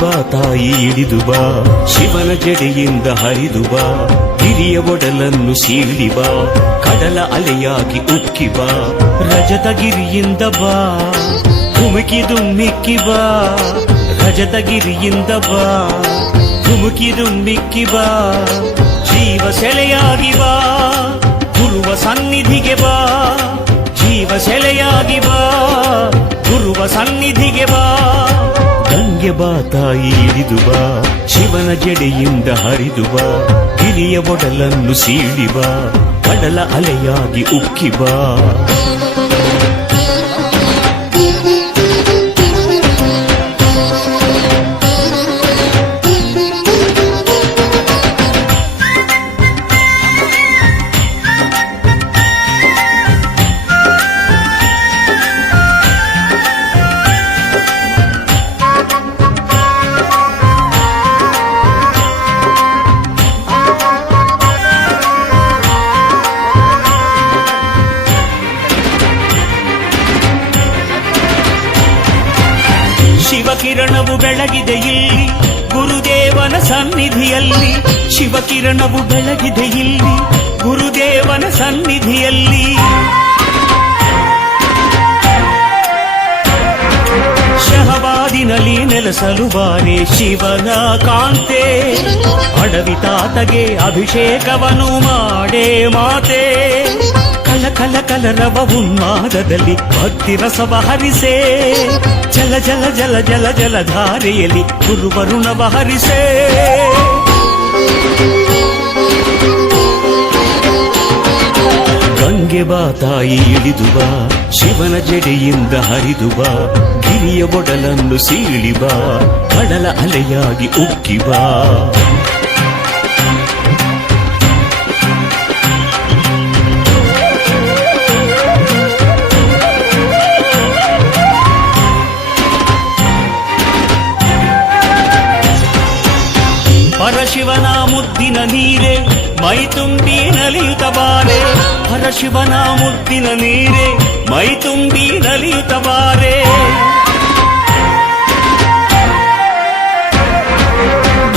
ಬಾ ತಾಯಿ ಇಳಿದು ಬಾ, ಶಿವನ ಜಡೆಯಿಂದ ಹರಿದು ಬಾ, ಗಿರಿಯ ಒಡಲನ್ನು ಸೀಳಿ ಬಾ, ಕಡಲ ಅಲೆಯಾಗಿ ಉಕ್ಕಿ ಬಾ, ರಜತಗಿರಿಯಿಂದ ಬಾ, ಧುಮುಕಿ ದುಮ್ಮಿಕ್ಕಿ ಬಾ, ರಜತಗಿರಿಯಿಂದ ಬಾ, ಧುಮುಕಿ ದುಮ್ಮಿಕ್ಕಿ ಬಾ, ಜೀವ ಸೆಲೆಯಾಗಿ ಬಾ, ಗುರುವ ಸನ್ನಿಧಿಗೆ ಬಾ, ಜೀವ ಸೆಲೆಯಾಗಿ ಬಾ, ಗುರುವ ಸನ್ನಿಧಿಗೆ ಬಾ. ಗಂಗೆ ಬಾ ತಾಯಿ ಇಳಿದು ಬಾ, ಶಿವನ ಜಡೆಯಿಂದ ಹರಿದು ಬಾ, ಗಿರಿಯ ಒಡಲನ್ನು ಸೀಳಿ ಬಾ, ಕಡಲ ಅಲೆಯಾಗಿ ಉಕ್ಕಿ ಬಾ. ಶಿವಕಿರಣವು ಬೆಳಗಿದೆ ಇಲ್ಲಿ ಗುರುದೇವನ ಸನ್ನಿಧಿಯಲ್ಲಿ, ಶಿವಕಿರಣವು ಬೆಳಗಿದೆ ಇಲ್ಲಿ ಗುರುದೇವನ ಸನ್ನಿಧಿಯಲ್ಲಿ. ಶಹಬಾದಿನಲ್ಲಿ ನೆಲೆಸಲು ಬಾರೆ ಶಿವನ ಕಾಂತೆ, ಅಡವಿ ತಾತಗೆ ಅಭಿಷೇಕವನ್ನು ಮಾಡೇ ಮಾತೆ, ಕಲ ಕಲ ಕಲರವ ಉನ್ಮಾದದಲ್ಲಿ ಭಕ್ತಿ ರಸವ ಹರಿಸೆ, ಜಲ ಜಲ ಜಲ ಜಲ ಜಲಧಾರೆಯಲ್ಲಿ ಗುರುವರುಣವ ಹರಿಸೆ. ಗಂಗೆ ಬಾ ತಾಯಿ ಇಳಿದು ಬಾ, ಶಿವನ ಜಡೆಯಿಂದ ಹರಿದು ಬಾ, ಗಿರಿಯ ಒಡಲನ್ನು ಸೀಳಿ ಬಾ, ಕಡಲ ಅಲೆಯಾಗಿ ಉಕ್ಕಿ ಬಾ. ಪರಶಿವನ ಮುದ್ದಿನ ನೀರೆ ಮೈ ತುಂಬಿ ನಲಿಯುತ್ತ ಬಾರೆ, ಪರಶಿವನ ಮುದ್ದಿನ ನೀರೆ ಮೈ ತುಂಬಿ ನಲಿಯುತ್ತ ಬಾರೆ.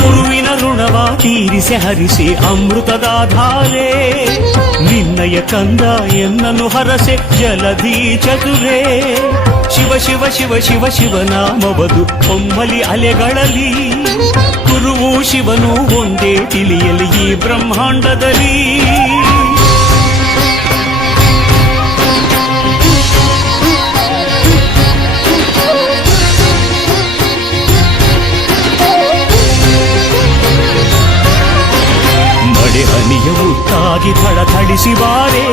ಗುರುವಿನ ಋಣವ ತೀರಿಸಿ ಹರಿಸಿ ಅಮೃತದ ಧಾರೆ, ನಿನ್ನಯ ಕಂದ ಎನ್ನನು ಹರಸೆ ಜಲಧಿ ಚತುರೇ. ಶಿವ ಶಿವ ಶಿವ ಶಿವ ಶಿವನಾಮವದು ಒಮ್ಮಲಿ ಅಲೆಗಳಲ್ಲಿ, ಗುರುವು ಶಿವನು ಒಂದೇ ತಿಳಿಯಲಿ ಈ ಬ್ರಹ್ಮಾಂಡದಲ್ಲಿ. ಮಳೆ ಹನಿಯ ಮುತ್ತಾಗಿ ಥಳಥಳಿಸಿ ಬಾರೆ,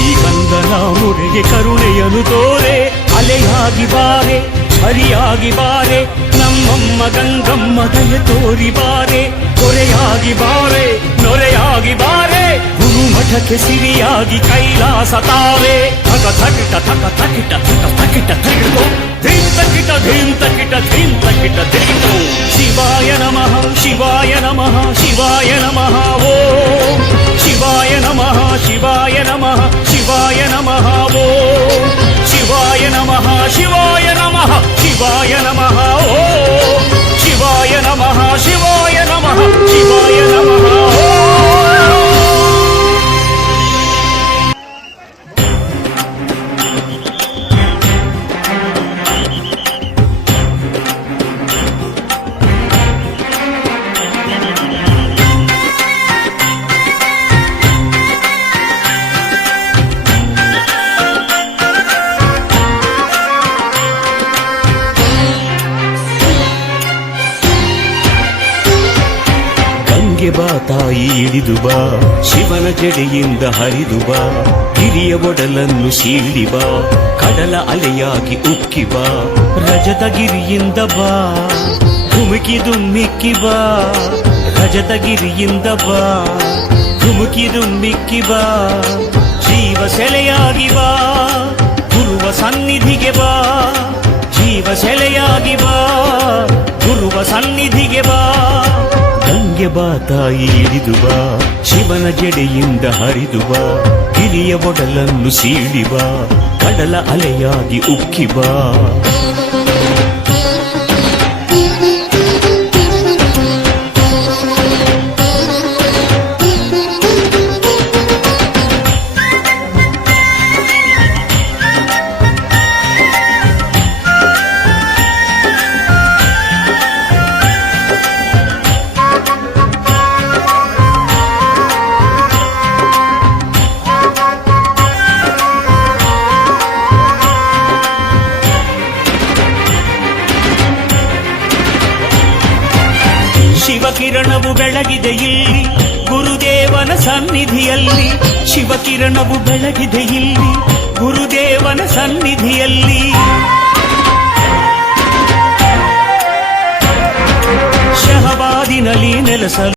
ಈ ಕಂದನ ಮುರೆಗೆ ಕರುಣೆಯನ್ನು ತೋರೆ, ಅಲೆಯಾಗಿ ಬಾರೆ ಹರಿಯಾಗಿ ಬಾರೆ, ನಮ್ಮಮ್ಮ ಗಂಗಮ್ಮ ದಯ ತೋರಿ ಬಾರೆ, ಕೊರೆಯಾಗಿ ಬಾರೆ ನೊರೆಯಾಗಿ ಬಾರೆ, ಗುರುಮಠಕ್ಕೆ ಸಿರಿಯಾಗಿ ಕೈಲಾಸ ತಾರೆ. ಥಕ ಥಕಿಟ ಥಕ ಥಕಿಟ ಥಕ ಥಕಿಟ ಥಕಿಟೋ, ಧೀಂ ತಕಿಟ ಧೀಂ ತಕಿಟ ಧೀಂ ತಕಿಟ ಧೀಟೋ. ಶಿವಾಯ ನಮಃ ಶಿವಾಯ ನಮಃ ಶಿವಾಯ ನಮಃ ಓಂ, ಶಿವಾಯ ನಮಃ ಶಿವಾಯ ನಮಃ ಶಿವಾಯ ನಮಃ ಓಂ, ಶಿವಾಯ ನಮಃ ಶಿವಾಯ ನಮಃ ಶಿವಾಯ ನಮಃ ಓಂ, ಶಿವಾಯ ನಮಃ ಶಿವಾಯ ನಮಃ ಶಿವಾಯ ನಮಃ ಓಂ. ಬಾ ತಾಯಿ ಇಳಿದು ಬಾ, ಶಿವನ ಜಡೆಯಿಂದ ಹರಿದು ಬಾ, ಗಿರಿಯ ಒಡಲನ್ನು ಸೀಳಿ ಬಾ, ಕಡಲ ಅಲೆಯಾಗಿ ಉಕ್ಕಿ ಬಾ, ರಜತಗಿರಿಯಿಂದ ಬಾ, ಧುಮುಕಿ ದುಮ್ಮಿಕ್ಕಿ ಬಾ, ರಜತಗಿರಿಯಿಂದ ಬಾ, ಧುಮುಕಿ ದುಮ್ಮಿಕ್ಕಿ ಬಾ, ಜೀವ ಸೆಲೆಯಾಗಿ ಬಾ, ಗುರುವ ಸನ್ನಿಧಿಗೆ ಬಾ, ಜೀವ ಸೆಲೆಯಾಗಿ ಬಾ, ಗುರುವ ಸನ್ನಿಧಿಗೆ ಬಾ. ಗಂಗೆ ಬಾ ತಾಯಿ ಇಳಿದು ಬಾ, ಶಿವನ ಜಡೆಯಿಂದ ಹರಿದು ಬಾ, ಗಿರಿಯ ಒಡಲನ್ನು ಸೀಳಿ ಬಾ, ಕಡಲ ಅಲೆಯಾಗಿ ಉಕ್ಕಿ ಬಾ. ಶಿವಕಿರಣವು ಬೆಳಗಿದೆ ಇಲ್ಲಿ ಗುರುದೇವನ ಸನ್ನಿಧಿಯಲ್ಲಿ ಶಿವಕಿರಣವು ಬೆಳಗಿದೆ ಇಲ್ಲಿ ಗುರುದೇವನ ಸನ್ನಿಧಿಯಲ್ಲಿ ಶಹಬಾದಿನಲ್ಲಿ ನೆಲೆಸಲು